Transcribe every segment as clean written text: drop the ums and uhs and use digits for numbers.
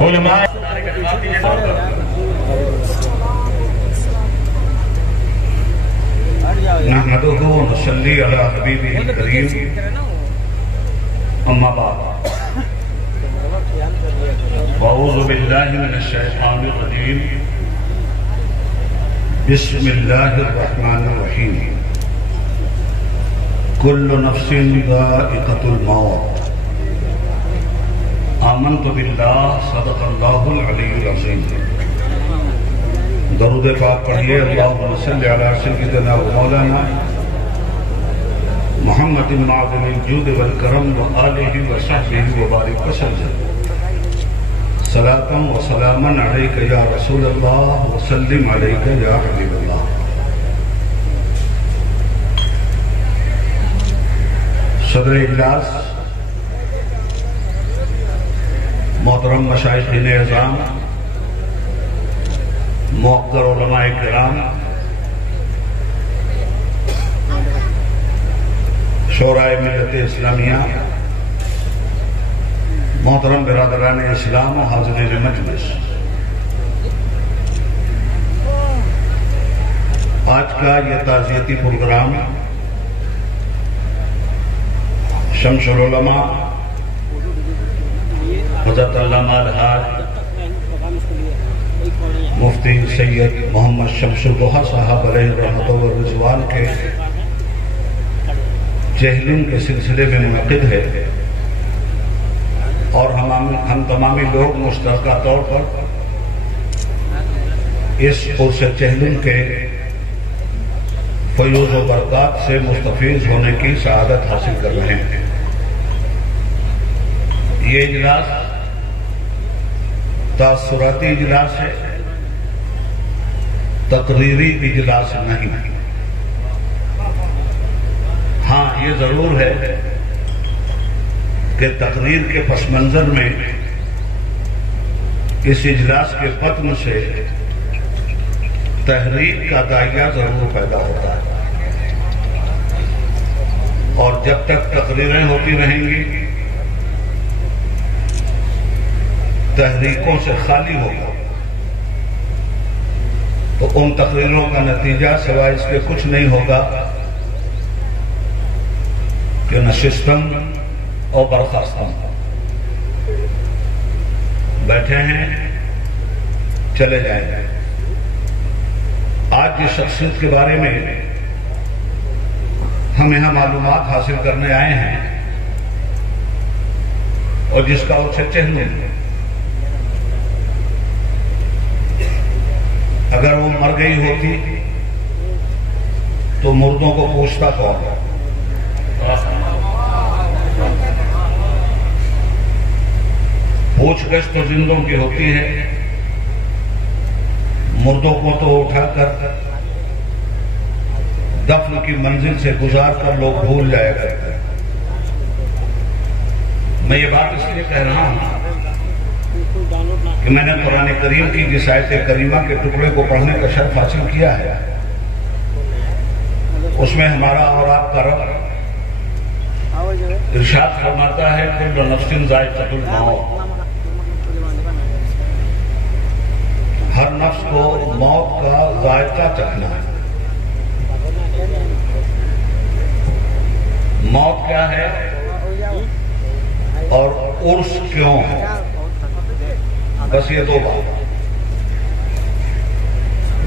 علماء نحمده ونصلي على حبيبه الكريم اما بعد اعوذ بالله من الشيطان الرجيم بسم الله الرحمن الرحيم كل نفس ذائقة الموت آمنت بالله صدق الله العلي العظيم درود پاک پڑھیے اللہم صلی علی سیدنا و مولانا محمد معظم الجود والکرم و آلہ و صحبہ و بارک وسلم صلاة و سلاما علیک یا رسول اللہ و سلم علیک یا حبیب اللہ. صدر اجلاس، محترم مشائخین اعظام، موقر علماء کرام، شورائے ملت اسلامیہ، محترم برادران اسلام و حاضرین مجلس، آج کا یہ تعزیتی پروگرام شمس العلماء حضرت علامہ الحاج مفتی سید محمد شمس الضحیٰ صاحب علیہ رحمت و رضوان کے چہلم کے سلسلے میں منعقد ہے، اور ہم تمامی لوگ مشترکہ طور پر اس عرص چہلم کے فیوز و برکات سے مستفیض ہونے کی سعادت حاصل کر رہے ہیں. یہ اجلاس تاثراتی اجلاس ہے، تقریری اجلاس نہیں. ہاں یہ ضرور ہے کہ تقریر کے پس منظر میں اس اجلاس کے ختم سے تحریک کا دائرہ ضرور پیدا ہوتا ہے، اور جب تک تقریریں ہوتی رہیں گی تحریکوں سے خالی ہوگا تو ان تقریروں کا نتیجہ سوائے اس کے کچھ نہیں ہوگا کہ نشستم اور برخاستم. بیٹھے ہیں چلے جائیں گے. آج جس شخصیت کے بارے میں ہم یہاں معلومات حاصل کرنے آئے ہیں اور جس کا عرص چہلم ہے، اگر وہ مر گئی ہوتی تو مردوں کو پوچھتا کون؟ پوچھ گچھ تو زندوں کی ہوتی ہے، مردوں کو تو اٹھا کر دفن کی منزل سے گزار کر لوگ بھول جایا کرتے ہیں. میں یہ بات اس لیے کہہ رہا ہوں کہ میں نے قرآن کریم کی جس آیت کریمہ کے ٹکڑے کو پڑھنے کا شرف حاصل کیا ہے، اس میں ہمارا اور آپ کا رب ارشاد فرماتا ہے کل نفس ذائقۃ الموت، ہر نفس کو موت کا ذائقہ چکھنا ہے. موت کیا ہے اور عرس کیوں ہے، بس یہ دو بات.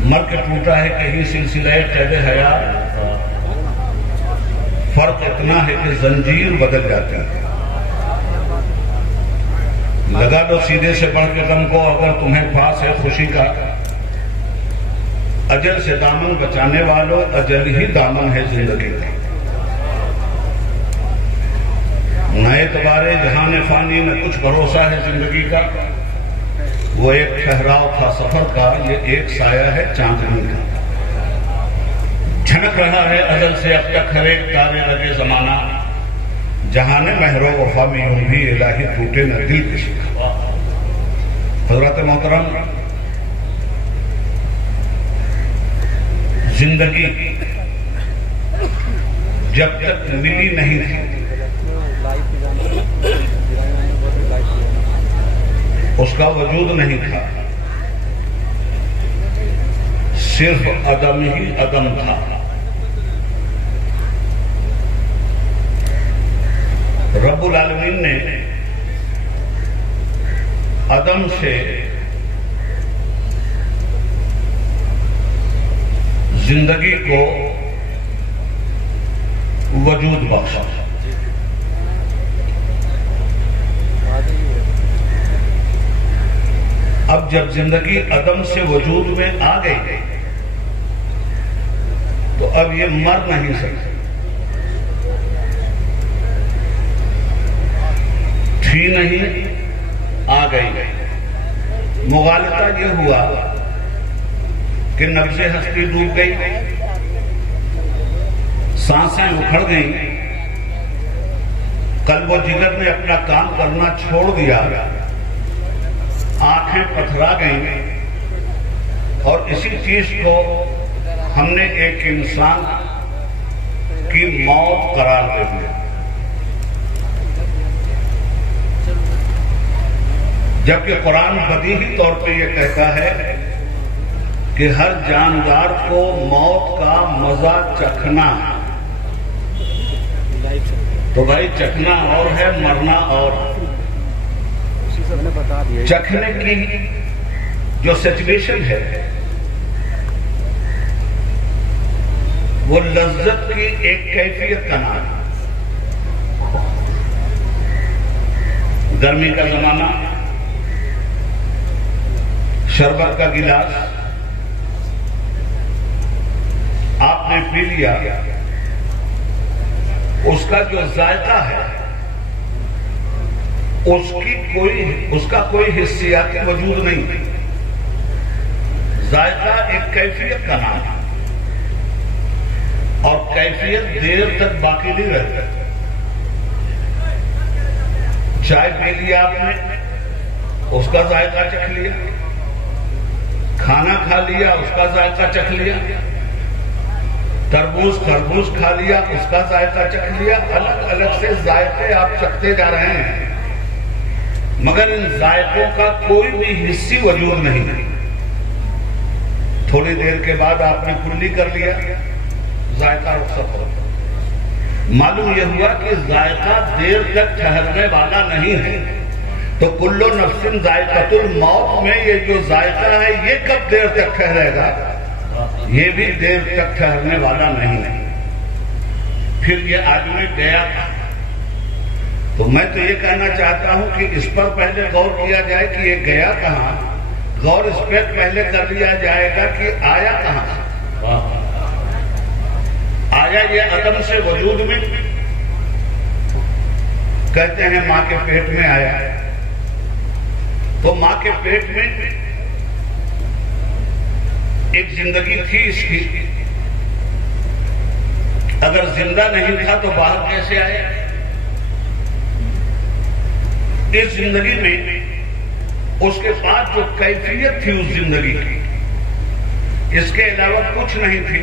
مر کے ٹوٹا ہے کہیں سلسلہ قید حیات، فرق اتنا ہے کہ زنجیر بدل جاتی ہے. لگا دو سیدھے سے بڑھ کے غم کو، اگر تمہیں پاس ہے خوشی کا. اجل سے دامن بچانے والوں، اجل ہی دامن ہے زندگی کا. نہ اعتبار جہان فانی میں کچھ بھروسہ ہے زندگی کا. وہ ایک ٹھہراؤ تھا سفر کا، یہ ایک سایہ ہے چاندنی کا. جھنک رہا ہے ازل سے اب تک ہر ایک تارے لگے زمانہ، جہاں مہر و وفا میں یوں بھی الہی ٹوٹے نہ دل کسی کا. حضرت محترم، زندگی جب تک ملی نہیں تھی اس کا وجود نہیں تھا، صرف عدم ہی عدم تھا۔ رب العالمین نے عدم سے زندگی کو وجود بخشا۔ اب جب زندگی عدم سے وجود میں آ گئی تو اب یہ مر نہیں سکتی، تھی نہیں، آ گئی۔ مغالطہ یہ ہوا کہ نبض ہستی ڈوب گئی، سانسیں اکھڑ گئیں، قلب و جگر نے اپنا کام کرنا چھوڑ دیا، آنکھیں پتھرا گئیں، اور اسی چیز کو ہم نے ایک انسان کی موت قرار دے دیا۔ جبکہ قرآن بدیہی طور پہ یہ کہتا ہے کہ ہر جاندار کو موت کا مزہ چکھنا، تو بھائی چکھنا اور ہے، مرنا اور۔ چکھنے کی جو سچویشن ہے وہ لذت کی ایک کیفیت کا نام ہے۔ گرمی کا زمانہ، شربت کا گلاس آپ نے پی لیا، اس کا جو ذائقہ ہے اس کا کوئی حسیاتی وجود نہیں، ذائقہ ایک کیفیت کا نام ہے، اور کیفیت دیر تک باقی نہیں رہتی۔ چائے پی لیا آپ نے، اس کا ذائقہ چکھ لیا، کھانا کھا لیا، اس کا ذائقہ چکھ لیا، تربوز خربوز کھا لیا، اس کا ذائقہ چکھ لیا، الگ الگ سے ذائقے آپ چکھتے جا رہے ہیں، مگر ان ذائقوں کا کوئی بھی حصی وجود نہیں۔ تھوڑی دیر کے بعد آپ نے کلی کر لیا، ذائقہ رخصت ہو گیا۔ معلوم یہ ہوا کہ ذائقہ دیر تک ٹھہرنے والا نہیں ہے، تو کل نفس ذائقۃ الموت میں یہ جو ذائقہ ہے یہ کب دیر تک ٹھہرے گا؟ یہ بھی دیر تک ٹھہرنے والا نہیں ہے۔ پھر یہ آدمی گیا تھا، تو میں تو یہ کہنا چاہتا ہوں کہ اس پر پہلے غور کیا جائے کہ یہ گیا کہاں، غور اس پہ پہلے کر لیا جائے گا کہ آیا کہاں۔ آیا یہ عدم سے وجود میں، کہتے ہیں ماں کے پیٹ میں آیا، تو ماں کے پیٹ میں ایک زندگی تھی اس کی، اگر زندہ نہیں تھا تو باہر کیسے آیا؟ اس زندگی میں اس کے پاس جو کیفیت تھی اس زندگی کی، اس کے علاوہ کچھ نہیں تھی،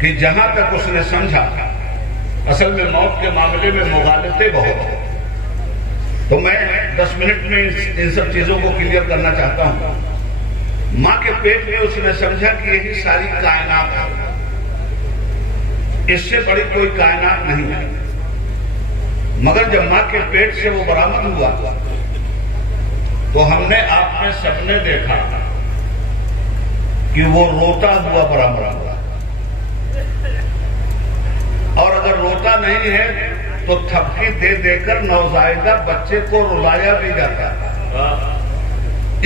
کہ جہاں تک اس نے سمجھا اصل میں موت کے معاملے میں مغالطے بہت، تو میں 10 منٹ میں ان سب چیزوں کو کلیئر کرنا چاہتا ہوں۔ ماں کے پیٹ میں اس نے سمجھا کہ یہی ساری کائنات ہے، اس سے بڑی کوئی کائنات نہیں ہے، مگر جب ماں کے پیٹ سے وہ برآمد ہوا تو ہم نے آپ میں سب نے دیکھا کہ وہ روتا ہوا برآمد ہوا، اور اگر روتا نہیں ہے تو تھپکی دے دے کر نوزائیدہ بچے کو رلایا بھی جاتا،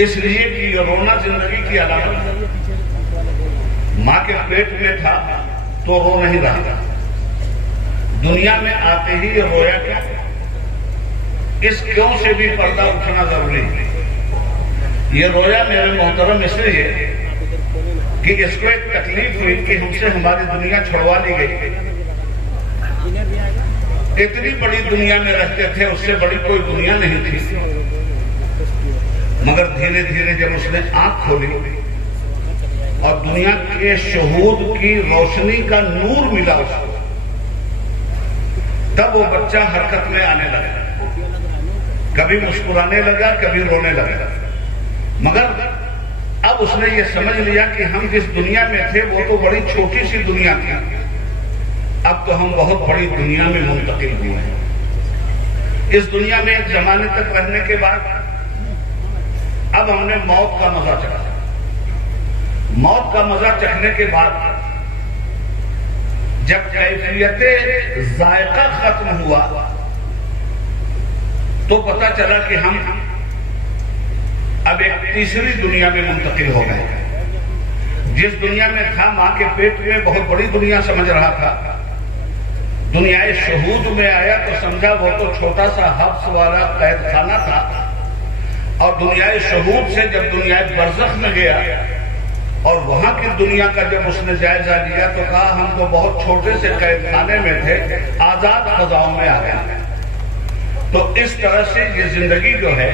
اس لیے کہ یہ رونا زندگی کی علامت ہے۔ ماں کے پیٹ میں تھا تو رو نہیں رہا، دنیا میں آتے ہی یہ رویا کیا؟ اس کیوں سے بھی پردہ اٹھنا ضروری ہے۔ یہ رویا میرے محترم اس لیے کہ اس کو ایک تکلیف ہوئی کہ ہم سے ہماری دنیا چھڑوا لی گئی، اتنی بڑی دنیا میں رہتے تھے، اس سے بڑی کوئی دنیا نہیں تھی، مگر دھیرے دھیرے جب اس نے آنکھ کھولی اور دنیا کے شہود کی روشنی کا نور ملا اس کو، تب وہ بچہ حرکت میں آنے لگا کبھی مسکرانے لگا کبھی رونے لگا، مگر اب اس نے یہ سمجھ لیا کہ ہم جس دنیا میں تھے وہ تو بڑی چھوٹی سی دنیا تھی، اب تو ہم بہت بڑی دنیا میں منتقل ہوئے ہیں۔ اس دنیا میں ایک زمانے تک رہنے کے بعد اب ہم نے موت کا مزہ چکھا۔ موت کا مزہ چکھنے کے بعد جب کیفیت ذائقہ ختم ہوا تو پتا چلا کہ ہم اب ایک تیسری دنیا میں منتقل ہو گئے۔ جس دنیا میں تھا ماں کے پیٹ میں بہت بڑی دنیا سمجھ رہا تھا، دنیا شہود میں آیا تو سمجھا وہ تو چھوٹا سا حبس والا قید خانہ تھا، اور دنیا شہود سے جب دنیا برزخ میں گیا اور وہاں کی دنیا کا جب اس نے جائزہ لیا تو کہا ہم تو بہت چھوٹے سے قید خانے میں تھے، آزاد فضاؤں میں آ گئے۔ تو اس طرح سے یہ زندگی جو ہے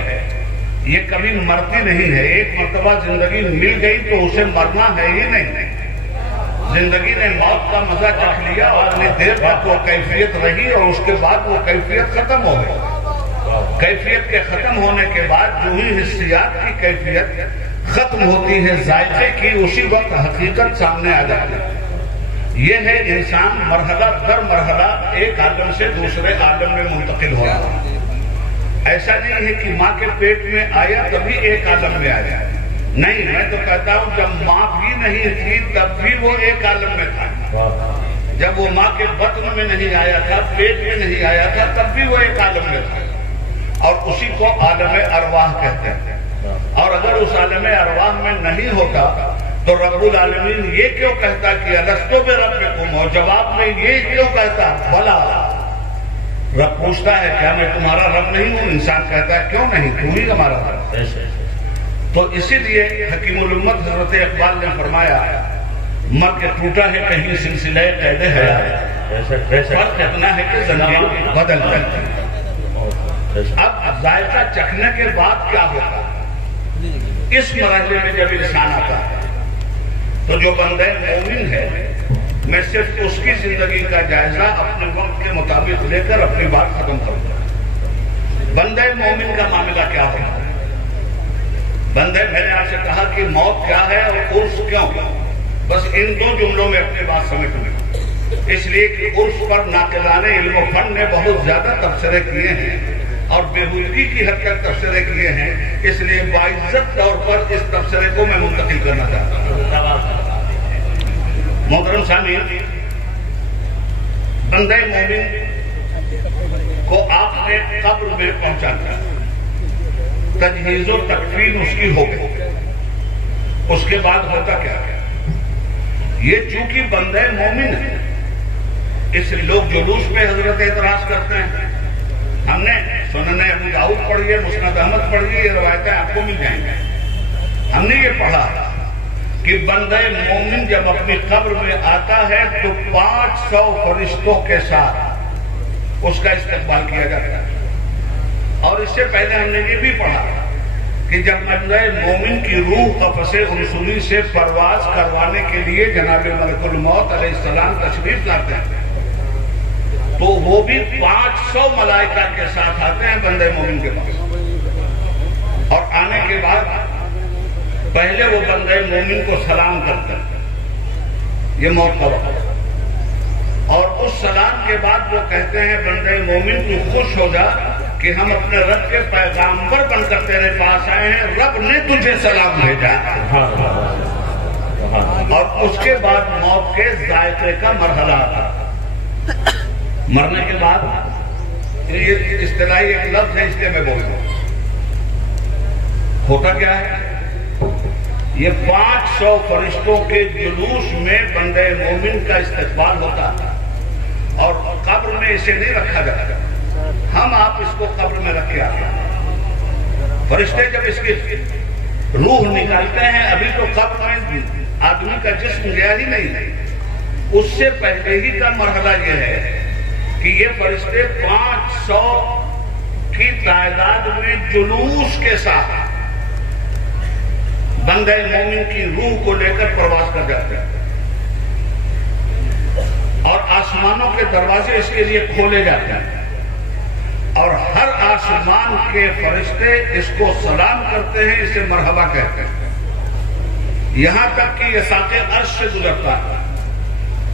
یہ کبھی مرتی نہیں ہے۔ ایک مرتبہ زندگی مل گئی تو اسے مرنا ہے ہی نہیں۔ زندگی نے موت کا مزہ چکھ لیا اور اتنی دیر تک وہ کیفیت رہی اور اس کے بعد وہ کیفیت ختم ہو گئی۔ کیفیت کے ختم ہونے کے بعد جو ہی حسیات کی کیفیت ختم ہوتی ہے ذائقے کی، اسی وقت حقیقت سامنے آ جاتی ہے۔ یہ ہے انسان مرحلہ در مرحلہ ایک عالم سے دوسرے عالم میں منتقل ہو رہا ہے۔ ایسا نہیں ہے کہ ماں کے پیٹ میں آیا تبھی ایک عالم میں آیا، نہیں، میں تو کہتا ہوں جب ماں بھی نہیں تھی تب بھی وہ ایک عالم میں تھا۔ جب وہ ماں کے بطن میں نہیں آیا تھا، پیٹ میں نہیں آیا تھا، تب بھی وہ ایک عالم میں تھا، اور اسی کو عالم ارواح کہتے ہیں۔ اور اگر اس عالم ارواح میں نہیں ہوتا تو رب العالمین یہ کیوں کہتا کہ الستو بربکم، اور جواب میں یہ کیوں کہتا بلا؟ رب پوچھتا ہے کیا میں تمہارا رب نہیں ہوں؟ انسان کہتا ہے کیوں نہیں، تم ہی ہمارا رب۔ تو اسی لیے حکیم الامت حضرت اقبال نے فرمایا مر کے ٹوٹا ہے کہیں سلسلہ قید حیات، فرق اتنا ہے کہ زندگی بدل جاتی۔ اب ذائقہ چکھنے کے بعد کیا ہوتا ہے؟ اس مرحلے میں جب انسان آتا ہے تو جو بندہ مومن ہے، میں صرف اس کی زندگی کا جائزہ اپنے وقت کے مطابق لے کر اپنی بات ختم کروں گا۔ بندہ مومن کا معاملہ کیا ہوگا؟ بندے، میں نے آپ سے کہا کہ موت کیا ہے اور عرس کیوں؟ بس ان دو جملوں میں اپنی بات سمجھ لیں، اس لیے کہ عرس پر ناقدان علم و فن نے بہت زیادہ تبصرے کیے ہیں اور بےہودگی کی حد تک تبصرے کیے ہیں، اس لیے باعزت طور پر اس تبصرے کو میں منتقل کرنا چاہتا ہوں۔ محترم سامعین، بندہ مومن کو آپ نے قبر میں پہنچا دیا، تجہیز و تکفین اس کی ہو گئی، اس کے بعد ہوتا کیا؟ یہ چونکہ بندہ مومن ہے اس لوگ جلوس پہ حضرت اعتراض کرتے ہیں۔ ہم نے سنن ابو داؤد پڑھی ہے، مسند احمد پڑھی ہے، یہ روایتیں آپ کو مل جائیں گے۔ ہم نے یہ پڑھا کہ بندہ مومن جب اپنی قبر میں آتا ہے تو 500 فرشتوں کے ساتھ اس کا استقبال کیا جاتا ہے۔ اور اس سے پہلے ہم نے یہ بھی پڑھا کہ جب بندہ مومن کی روح قفس رسولی سے پرواز کروانے کے لیے جناب ملک الموت علیہ السلام تشریف لاتے ہیں تو وہ بھی 500 ملائکہ کے ساتھ آتے ہیں بندہ مومن کے پاس، اور آنے کے بعد پہلے وہ بندہ مومن کو سلام کرتے ہیں، یہ موت کا وقت، اور اس سلام کے بعد وہ کہتے ہیں بندہ مومن تو خوش ہو جا کہ ہم اپنے رب کے پیغامبر بن کر تیرے پاس آئے ہیں، رب نے تجھے سلام بھیجا۔ اور اس کے بعد موت کے ذائقے کا مرحلہ آتا، مرنے کے بعد یہ اصطلاحی ایک لفظ ہے، اس لیے میں بول رہا ہوں۔ ہوتا کیا ہے؟ یہ 500 فرشتوں کے جلوس میں بندہ مومن کا استقبال ہوتا ہے، اور قبر میں اسے نہیں رکھا جاتا، ہم آپ اس کو قبر میں رکھ کے آتے ہیں۔ فرشتے جب اس کی روح نکالتے ہیں، ابھی تو قبر میں آدمی کا جسم گیا ہی نہیں، اس سے پہلے ہی کا مرحلہ یہ ہے کہ یہ فرشتے 500 کی تعداد میں جلوس کے ساتھ بندہ مومن کی روح کو لے کر پرواز کر جاتے ہیں، اور آسمانوں کے دروازے اس کے لیے کھولے جاتے ہیں، اور ہر آسمان کے فرشتے اس کو سلام کرتے ہیں، اسے مرحبا کہتے ہیں، یہاں تک کہ یہ ساقِ عرش سے گزرتا ہے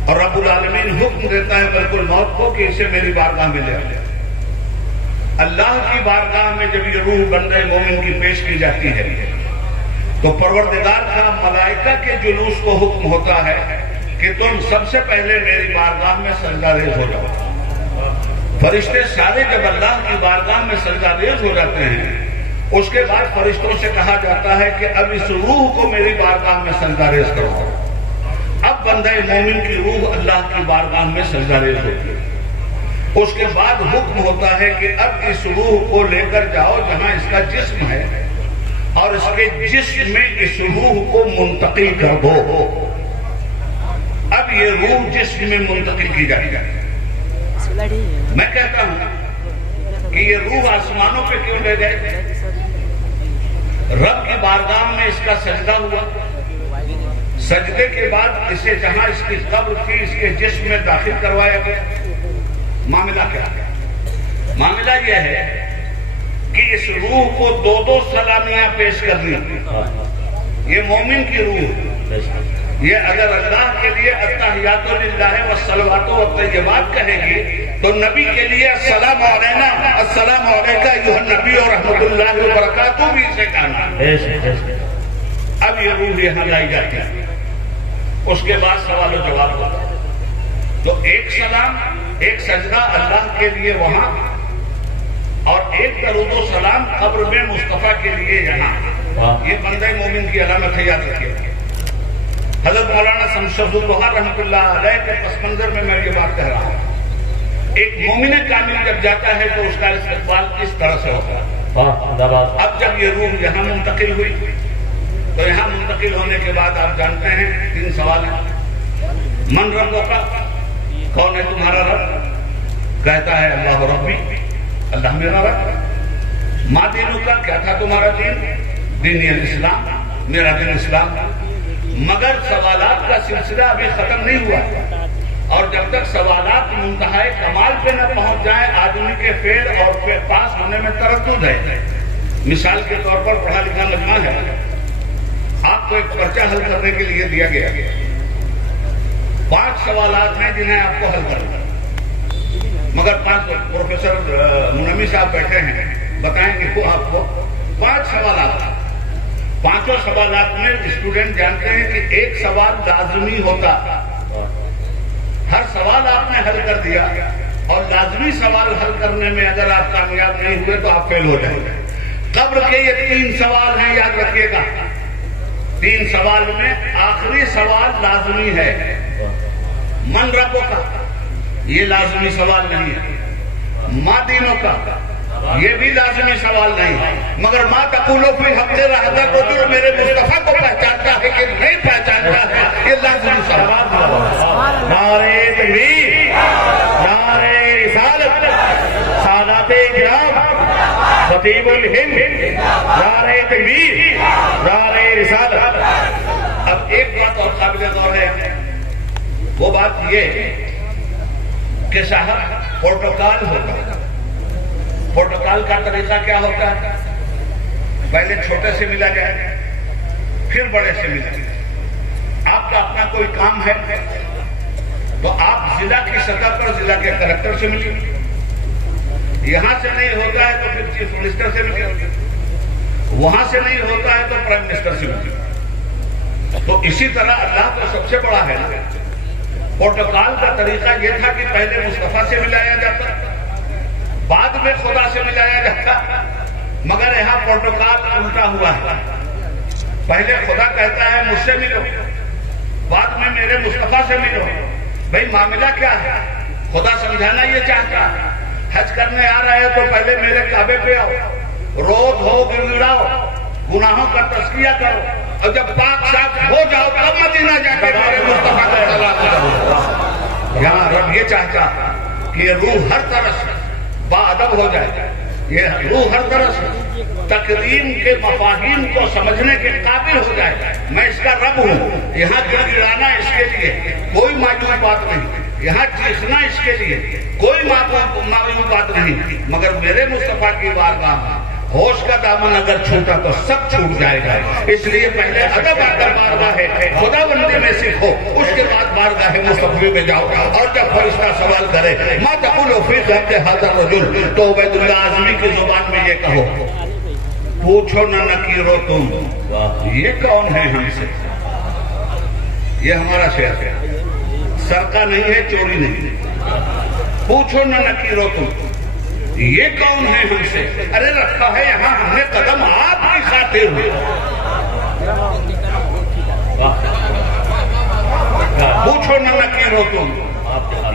اور رب العالمین حکم دیتا ہے ملک الموت کو کہ اسے میری بارگاہ میں لے آئے۔ اللہ کی بارگاہ میں جب یہ روح بندہ مومن کی پیش کی جاتی ہے تو پروردگار کا ملائکہ کے جلوس کو حکم ہوتا ہے کہ تم سب سے پہلے میری بارگاہ میں سجدہ ریز ہو جاؤ۔ فرشتے سارے جب اللہ کی بارگاہ میں سجدہ ریز ہو جاتے ہیں، اس کے بعد فرشتوں سے کہا جاتا ہے کہ اب اس روح کو میری بارگاہ میں سجدہ ریز کرو۔ اب بندہ مومن کی روح اللہ کی بارگاہ میں سجدہ ریز ہوتی ہے۔ اس کے بعد حکم ہوتا ہے کہ اب اس روح کو لے کر جاؤ جہاں اس کا جسم ہے اور اس کے جسم میں اس روح کو منتقل کر دو۔ اب یہ روح جسم میں منتقل کی جائے گی۔ میں کہتا ہوں کہ یہ روح آسمانوں پہ کیوں لے گئے؟ رب کی بارگاہ میں اس کا سجدہ ہوا، سجدے کے بعد اسے جہاں اس کی قبر تھی اس کے جسم میں داخل کروایا گیا۔ معاملہ کیا ہے؟ معاملہ یہ ہے کہ اس روح کو دو سلامیاں پیش کرنی۔ یہ مومن کی روح، یہ اگر اللہ کے لیے التحیات للہ والصلوات والطیبات کہے گی تو نبی کے لیے السلام علینا السلام علیکہ ایھا النبی اور رحمۃ اللہ وبرکاتہ بھی اسے کہنا ہے۔ اب یہ روح یہاں لائی جاتی ہے، اس کے بعد سوال و جواب ہوتا ہے۔ تو ایک سلام، ایک سجدہ اللہ کے لیے وہاں، اور ایک درود و سلام قبر میں مصطفیٰ کے لیے یہاں۔ یہ بندہ مومن کی علامت ہے، یاد رکھیے۔ حضرت مولانا شمس الدوہا رحمۃ اللہ علیہ کے پس منظر میں یہ بات کہہ رہا ہوں۔ ایک مومن کامل جب جاتا ہے تو اس کا استقبال اس طرح سے ہوتا ہے۔ اب جب یہ روح یہاں منتقل ہوئی تو یہاں منتقل ہونے کے بعد آپ جانتے ہیں 3 سوال ہیں۔ من ربوں کا، کون ہے تمہارا رب؟ کہتا ہے اللہ ربی، اللہ میرا رب۔ ما دینوں کا، کیا تھا تمہارا دین؟ دین الاسلام، میرا دین اسلام۔ مگر سوالات کا سلسلہ ابھی ختم نہیں ہوا، اور جب تک سوالات منتہائے کمال پہ نہ پہنچ جائیں آدمی کے فیل اور پاس ہونے میں تردد ہے۔ مثال کے طور پر پڑھا لکھا مجمع ہے، آپ کو ایک پرچہ حل کرنے کے لیے دیا گیا، 5 سوالات ہیں جنہیں آپ کو حل کرنا، مگر 5 پروفیسر منمی صاحب بیٹھے ہیں، بتائیں گے وہ آپ کو 5 سوالات۔ 5 سوالات میں اسٹوڈنٹ جانتے ہیں کہ ایک سوال لازمی ہوتا، ہر سوال آپ نے حل کر دیا، اور لازمی سوال حل کرنے میں اگر آپ کامیاب نہیں ہوئے تو آپ فیل ہو جائیں گے۔ قبر کے یہ 3 سوال ہیں، یاد رکھیے گا۔ 3 سوال میں آخری سوال لازمی ہے۔ من ربوں کا، یہ لازمی سوال نہیں ہے۔ ما دینوں کا، یہ بھی لازمی سوال نہیں ہے، مگر ما تقولو فی حق رہتا کو جو میرے مصطفیٰ کو پہچانتا ہے کہ نہیں پہچانتا ہے، یہ لازمی سوال۔ نعرہ تکبیر، نعرہ رسالت، سادات کرام، خطیب الہند، نعرہ تکبیر، نعرہ رسالت۔ اب ایک بات اور قابل غور ہے، وہ بات یہ کہ صاحب پروٹوکال ہوتا ہے۔ پروٹوکال کا طریقہ کیا ہوتا ہے؟ پہلے چھوٹے سے ملا جائے، پھر بڑے سے ملا جائے۔ آپ کا اپنا کوئی کام ہے تو آپ ضلع کی سطح پر ضلع کے کلکٹر سے ملیے، یہاں سے نہیں ہوتا ہے تو پھر چیف منسٹر سے ملیے، وہاں سے نہیں ہوتا ہے تو پرائم منسٹر سے ملیے۔ تو اسی طرح اللہ تو سب سے بڑا ہے نا۔ پروٹوکال کا طریقہ یہ تھا کہ پہلے مصطفیٰ سے ملایا جاتا، بعد میں خدا سے ملایا جاتا، مگر یہاں پروٹوکال الٹا ہوا ہے۔ پہلے خدا کہتا ہے مجھ سے ملو، بعد میں میرے مصطفیٰ سے ملو۔ بھئی معاملہ کیا ہے؟ خدا سمجھانا یہ چاہتا ہے، حج کرنے آ رہے ہو تو پہلے میرے کعبے پہ آؤ، رو دھو گڑگڑاؤ، گناہوں کا تزکیہ کرو، اور جب پاک صاف ہو جاؤ تب مدینہ جا کے میرے مصطفیٰ کا سلام کرو۔ یہاں رب یہ چاہتا کہ یہ روح ہر طرح سے باادب ہو جائے، یہ روح ہر طرح سے تکریم کے مفاہیم کو سمجھنے کے قابل ہو جائے۔ میں اس کا رب ہوں، یہاں گڑگڑانا اس کے لیے کوئی معجوب بات نہیں۔ یہاں چیخنا اس کے لیے کوئی معلوم بات نہیں، مگر میرے مصطفیٰ کی بارگاہ میں ہوش کا دامن اگر چھوٹا تو سب چھوٹ جائے گا۔ اس لیے پہلے ادب آکر بارگاہ خدا بندی میں سیکھو، اس کے بعد بارگاہ مصطفی میں جاؤ، اور جب فرشتہ سوال کرے ما تقول فی ذات ھذا الرجل، تو عبید اللہ اعظمی کی زبان میں یہ کہو پوچھو نہ نکیرو تم یہ کون ہے ہم سے۔ یہ ہمارا شعر ہے، سرقہ نہیں ہے، چوری نہیں۔ پوچھو نہ نکیرو تم یہ کون ہے ہم سے، ارے رکھا ہے یہاں ہم نے قدم آپ کی خاطر ہوئے۔ پوچھو نہ نکیرو تم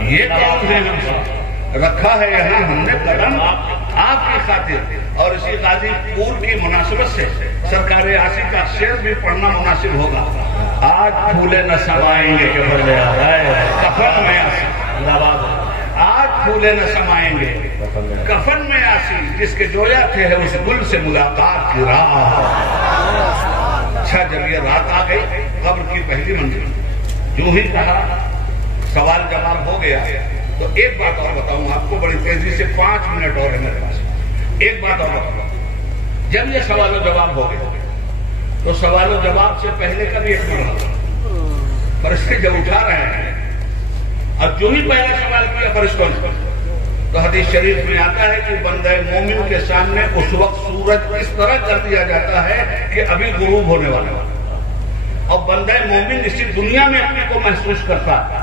یہ کون ہے ہم سے، رکھا ہے یہاں ہم نے قدم آپ کی خاطر۔ اور اسی غازی پور کی مناسبت سے سرکار عاصی کا شعر بھی پڑھنا مناسب ہوگا۔ آج پھولے نہ سمائیں گے کفن میں آسی، آج پھولے نہ سمائیں گے کفن میں آسی، جس کے جویا تھے ہے اس گل سے ملاقات کی راہ۔ اچھا جب یہ رات آ گئی قبر کی پہلی منزل، جو ہی کہا سوال جواب ہو گیا، تو ایک بات اور بتاؤں آپ کو بڑی تیزی سے، 5 منٹ اور ہے میرے پاس۔ ایک بات اور بتاؤں، جب یہ سوال و جواب ہو گیا تو سوال و جواب سے پہلے کا بھی ایک مرحلہ، فرشتے جب اٹھا رہے ہیں اور جو ہی پہلا سوال کیا فرشتوں نے، تو حدیث شریف میں آتا ہے کہ بندہ مومن کے سامنے اس وقت سورج اس طرح کر دیا جاتا ہے کہ ابھی غروب ہونے والا، اور بندہ مومن اسی دنیا میں اپنے کو محسوس کرتا ہے۔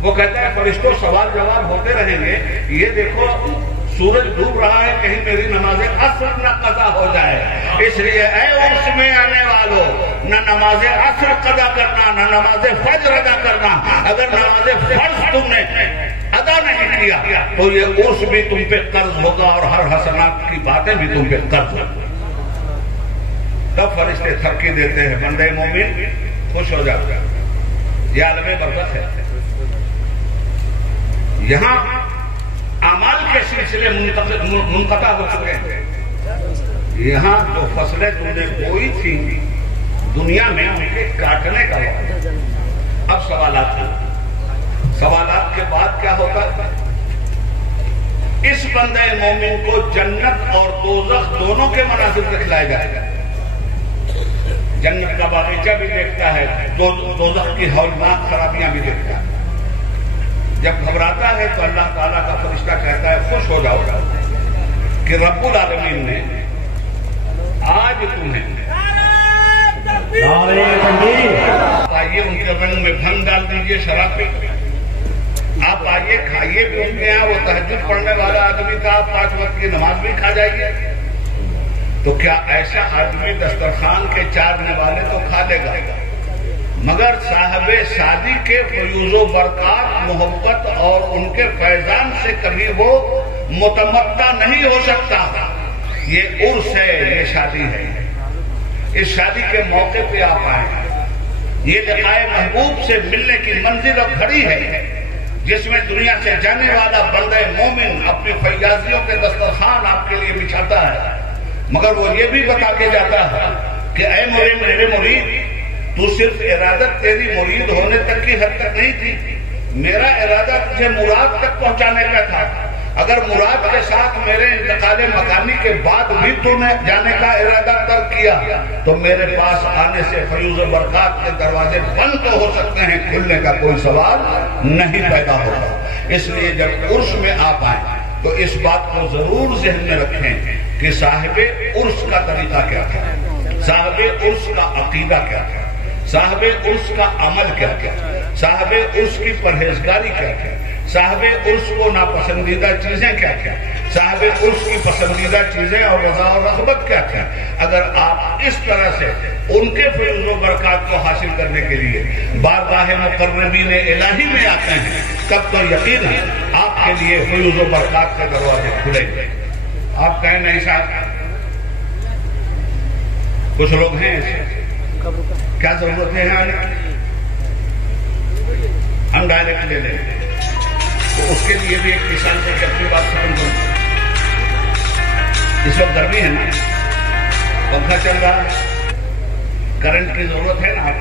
وہ کہتا ہے فرشتوں سوال جواب ہوتے رہیں گے، یہ دیکھو سورج ڈوب رہا ہے، کہیں میری نماز عصر نہ قضا ہو جائے، اس لیے اے عرس میں آنے والوں، نہ نماز عصر قضا کرنا نہ نماز فجر ادا کرنا۔ اگر نماز فرض تم نے ادا نہیں کیا تو یہ عرس بھی تم پہ قرض ہوگا، اور ہر حسنات کی باتیں بھی تم پہ قرض ہوگا۔ تب فرشتے تھرکی دیتے ہیں، بندے مومن خوش ہو جاتا ہے۔ یہ عالم برزخ ہے، یہاں اعمال کے سلسلے منقطع ہو چکے ہیں۔ یہاں جو فصلیں تم نے بوئی تھی دنیا میں ان کے کاٹنے کا وقت۔ اب سوالات ہیں، سوالات کے بعد کیا ہوتا ہے؟ اس بندے مومن کو جنت اور دوزخ دونوں کے مناظر دکھلائے جائے گا۔ جنت کا باغیچہ بھی دیکھتا ہے، دوزخ کی ہولناک خرابیاں بھی دیکھتا ہے۔ جب گھبراتا ہے تو اللہ تعالیٰ کا فرشتہ کہتا ہے خوش ہو جاؤ کہ رب العالمین نے آج تمہیں، آئیے ان کے رنگ میں بھنگ ڈال دیجئے، شراب پی، آپ آئیے کھائیے بھی ان کے یہاں، وہ تہجد پڑھنے والا آدمی تھا، 5 وقت کی نماز بھی کھا جائیے۔ تو کیا ایسا آدمی دسترخوان کے چارنے والے تو کھا لے گا، مگر صاحب شادی کے فیوز و برکات، محبت اور ان کے فیضان سے کبھی وہ متمتع نہیں ہو سکتا۔ یہ عرس ہے، یہ شادی ہے، اس شادی کے موقع پہ آپ آئیں۔ یہ لقائے محبوب سے ملنے کی منزل اور گھڑی ہے، جس میں دنیا سے جانے والا بندہ مومن اپنی فیاضیوں کے دسترخوان آپ کے لیے بچھاتا ہے، مگر وہ یہ بھی بتا کے جاتا ہے کہ اے میرے مرید، تو صرف ارادت تیری مرید ہونے تک کی حد تک نہیں تھی، میرا ارادہ تجھے مراد تک پہنچانے کا تھا۔ اگر مراد کے ساتھ میرے انتقال مکانی کے بعد بھی تو نے جانے کا ارادہ ترک کیا تو میرے پاس آنے سے فیوز و برکات کے دروازے بند تو ہو سکتے ہیں، کھلنے کا کوئی سوال نہیں پیدا ہوگا۔ اس لیے جب عرس میں آپ آئیں تو اس بات کو ضرور ذہن میں رکھیں کہ صاحب عرس کا طریقہ کیا تھا، صاحب عرس کا عقیدہ کیا تھا، صاحب عرس کا عمل کیا کیا، صاحب عرس کی پرہیزگاری کیا کیا، صاحب عرس کو ناپسندیدہ چیزیں کیا کیا، صاحب عرس کی پسندیدہ چیزیں اور رضا و رغبت کیا کیا۔ اگر آپ اس طرح سے ان کے فیض و برکات کو حاصل کرنے کے لیے بارگاہ مقربین الہی میں آتے ہیں، تب تو یقین ہے آپ کے لیے فیض و برکات کے دروازے کھلیں گے۔ آپ کہیں نہیں صاحب، کچھ لوگ ہیں ایسے، کیا ضرورت ہے ہم ڈائریکٹ لے لیں، تو اس کے لیے بھی ایک مثال سے اپنی بات ختم کروں۔ اس وقت گرمی ہے نا، پنکھا چل رہا ہے، کرنٹ کی ضرورت ہے نا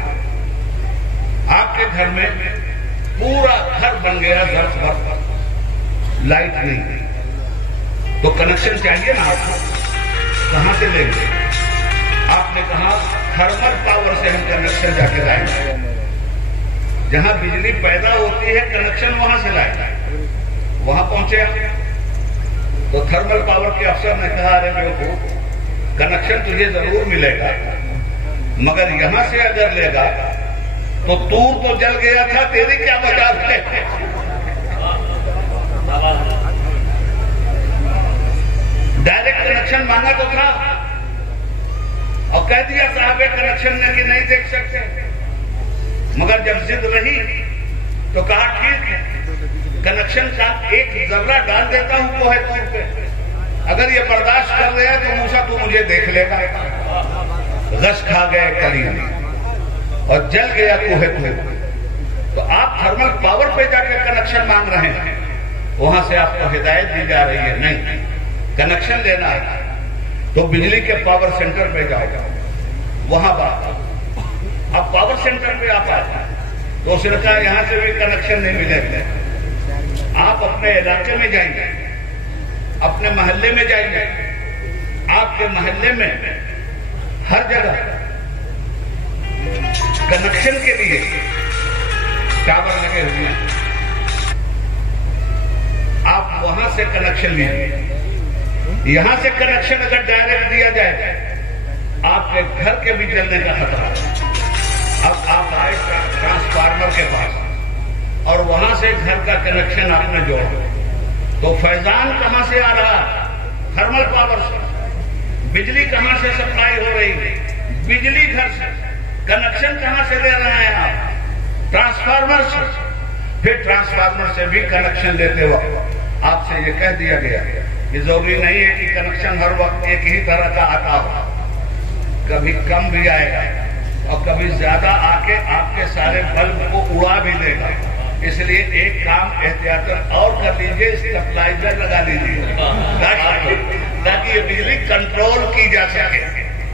آپ کے گھر میں پورا گھر بن گیا ظرف بھر، لائٹ نہیں، تو کنیکشن چاہیے نا آپ کو، کہاں سے لیں گے؟ آپ نے کہا تھرمل پاور سے ہم کنیکشن جا کے لائیں گے، جہاں بجلی پیدا ہوتی ہے کنیکشن وہاں سے لائیں، وہاں پہنچے تو تھرمل پاور کے افسر نے کہا ارے میرے کو کنیکشن تجھے ضرور ملے گا، مگر یہاں سے اگر لے گا تو دور تو جل گیا تھا، تیری کیا وجہ ہے؟ ڈائریکٹ کنیکشن مانگا تو تھا اور کہہ دیا صاحب کنیکشن نے کہ نہیں دیکھ سکتے، مگر جب ضد رہی تو کہا ٹھیک ہے کنیکشن کا ایک ذرہ ڈال دیتا ہوں کوہ طور پہ، اگر یہ برداشت کر رہے ہیں تو موسیٰ تو مجھے دیکھ لے گا۔ غش کھا گئے کلیم اور جل گیا کوہ طور۔ تو آپ تھرمل پاور پہ جا کے کنیکشن مانگ رہے ہیں، وہاں سے آپ کو ہدایت دی جا رہی ہے نہیں کنیکشن لینا ہے تو بجلی کے پاور سینٹر پہ جاؤ گا، وہاں بات اب پاور سینٹر پہ آپ آئے تو اس نے کہا یہاں سے بھی کنیکشن نہیں ملے گا، آپ اپنے علاقے میں جائیں گے، اپنے محلے میں جائیں گے، آپ کے محلے میں ہر جگہ کنیکشن کے لیے ٹاور لگے ہوئے ہیں، آپ وہاں سے کنیکشن لیجیے۔ یہاں سے کنیکشن اگر ڈائریکٹ دیا جائے آپ کے گھر کے بھی جلنے کا خطرہ ہے۔ اب آپ آئے ٹرانسفارمر کے پاس اور وہاں سے گھر کا کنیکشن آپ نے جوڑا تو فیضان کہاں سے آ رہا؟ تھرمل پاور سے۔ بجلی کہاں سے سپلائی ہو رہی ہے؟ بجلی گھر سے۔ کنیکشن کہاں سے لے رہے ہیں آپ؟ ٹرانسفارمر سے۔ پھر ٹرانسفارمر سے بھی کنیکشن لیتے وقت آپ سے یہ کہہ دیا گیا کہ ضروری نہیں ہے کہ کنیکشن ہر وقت ایک ہی طرح کا آتا ہو، کبھی کم بھی آئے گا اور کبھی زیادہ آ کے آپ کے سارے بلب کو اڑا بھی دے گا، اس لیے ایک کام احتیاط اور کر لیجئے، اسٹیبلائزر لگا لیجئے تاکہ یہ بجلی کنٹرول کی جا سکے۔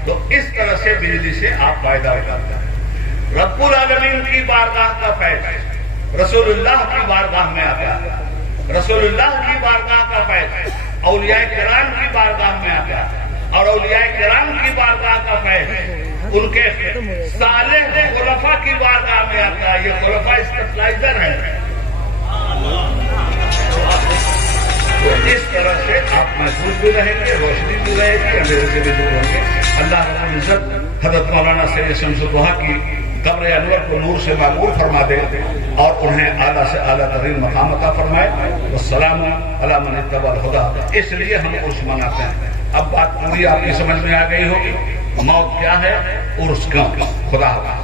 تو اس طرح سے بجلی سے آپ فائدہ اٹھاتے ہیں۔ رب العالمین کی بارگاہ کا فیض رسول اللہ کی بارگاہ میں آتا ہے، رسول اللہ کی بارگاہ کا فیض اولیاء کرام کی بارگاہ میں آتا ہے، اور اولیاء کرام کی بارگاہ کا فیض ان کے صالح خلفاء کی بارگاہ میں آتا ہے۔ یہ خلفاء اسٹیبلائزر ہیں۔ اس طرح سے آپ محفوظ بھی رہیں گے، روشنی بھی رہے گی، اندھیرے سے بھی دور ہوں گے۔ اللہ رب العزت حضرت مولانا سید شمس الضحیٰ کی قبر انور کو نور سے معمور فرما دے اور انہیں اعلیٰ سے اعلیٰ ترین مقام عطا فرمائے۔ والسلام علی من اتبع الہدی۔ اس لیے ہم عرس مناتے ہیں۔ اب بات پوری آپ کی سمجھ میں آ گئی ہوگی، موت کیا ہے، عرس کیوں؟ خدا حافظ۔